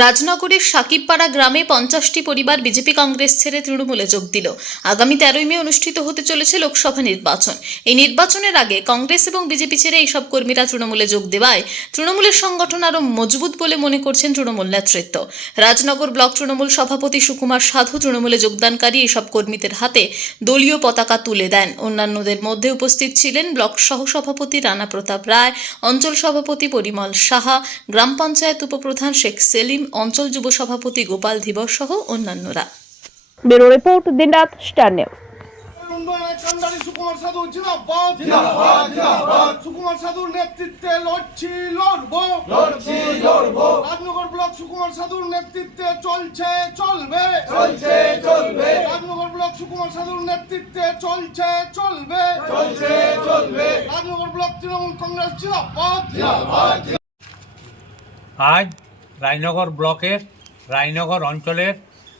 রাজনগরের সাকিবপাড়া গ্রামে 50টি পরিবার বিজেপি কংগ্রেস ছেড়ে তৃণমূলে যোগ দিল। আগামী 13 মে অনুষ্ঠিত হতে চলেছে লোকসভা নির্বাচন। এই নির্বাচনের আগে কংগ্রেস এবং বিজেপি ছেড়ে এইসব কর্মীরা তৃণমূলে যোগ দেওয়ায় তৃণমূলের সংগঠন আরও মজবুত বলে মনে করছেন তৃণমূল নেতৃত্ব। রাজনগর ব্লক তৃণমূল সভাপতি সুকুমার সাধু তৃণমূলে যোগদানকারী এইসব কর্মীদের হাতে দলীয় পতাকা তুলে দেন। অন্যান্যদের মধ্যে উপস্থিত ছিলেন ব্লক সহসভাপতি রানা প্রতাপ রায়, অঞ্চল সভাপতি পরিমল সাহা, গ্রাম পঞ্চায়েত উপপ্রধান শেখ সেলিম, অঞ্চল যুব সভাপতি গোপাল ধীবর সহ অন্যান্যরা। ব্যুরো রিপোর্ট, দিনরাত স্টার নিউজ। সুকুমার সাধু জিন্দাবাদ জিন্দাবাদ জিন্দাবাদ। সুকুমার সাধুর নেতৃত্বে লড়ছি লড়বো রাজনগর ব্লক সুকুমার সাধুর নেতৃত্বে চলছে চলবে রাজনগর ব্লক সুকুমার সাধুর নেতৃত্বে চলছে চলবে রাজনগর ব্লক তৃণমূল কংগ্রেস জিন্দাবাদ জিন্দাবাদ। আজ রায়নগর ব্লকের রায়নগর অঞ্চলের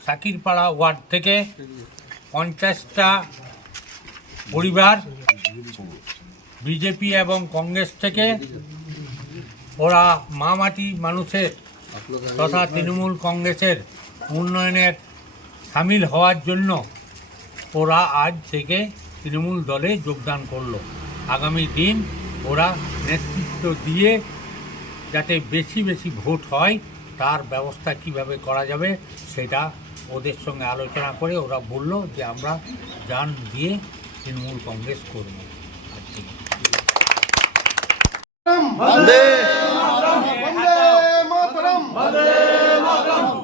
সাকিরপাড়া ওয়ার্ড থেকে 50টা পরিবার বিজেপি এবং কংগ্রেস থেকে ওরা মামাটি মানুষের তথা তৃণমূল কংগ্রেসের উন্নয়নের সামিল হওয়ার জন্য ওরা আজ থেকে তৃণমূল দলে যোগদান করলো। আগামী দিন ওরা নেতৃত্ব দিয়ে যাতে বেশি বেশি ভোট হয় তার ব্যবস্থা কিভাবে করা যাবে সেটা ওদের সঙ্গে আলোচনা করে ওরা বলল যে আমরা জান দিয়ে তৃণমূল কংগ্রেস করব।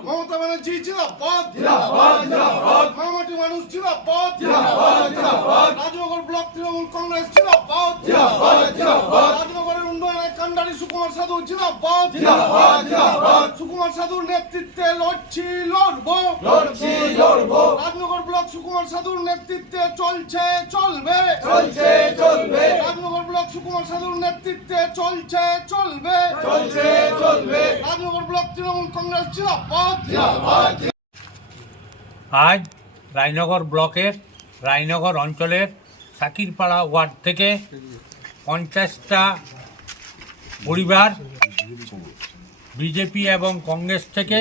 মমতা ব্যানার্জি জিন্দাবাদ জিন্দাবাদ জিন্দাবাদ। মামাটি মানুষ জিন্দাবাদ জিন্দাবাদ জিন্দাবাদ। রাজনগর ব্লক তৃণমূল কংগ্রেস জিন্দাবাদ জিন্দাবাদ জিন্দাবাদ। রাজনগরের উন্নয়নের কান্ডারি সুকুমার সাধু জিন্দাবাদ জিন্দাবাদ জিন্দাবাদ। সুকুমার সাধুর নেতৃত্বে লড়ছি লড়বো রাজনগর ব্লক সুকুমার সাধুর নেতৃত্বে চলছে চলবে রাজনগর ব্লক সুকুমার সাধুর নেতৃত্বে চলছে চলবে রাজনগর ব্লক তৃণমূল কংগ্রেস জিন্দাবাদ জিন্দাবাদ। আজ রায়নগর ব্লকের রায়নগর অঞ্চলের সাকিরপাড়া ওয়ার্ড থেকে 50টা পরিবার বিজেপি এবং কংগ্রেস থেকে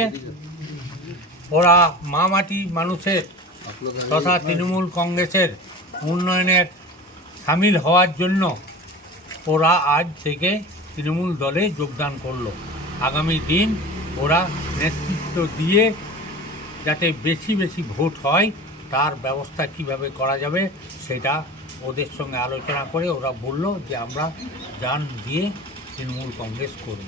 ওরা মামাটি মানুষের তথা তৃণমূল কংগ্রেসের উন্নয়নের সামিল হওয়ার জন্য ওরা আজ থেকে তৃণমূল দলে যোগদান করলো। আগামী দিন ওরা নেতৃত্ব দিয়ে যাতে বেশি বেশি ভোট হয় তার ব্যবস্থা কিভাবে করা যাবে সেটা ওদের সঙ্গে আলোচনা করে ওরা বলল যে আমরা জান দিয়ে তৃণমূল কংগ্রেস করব।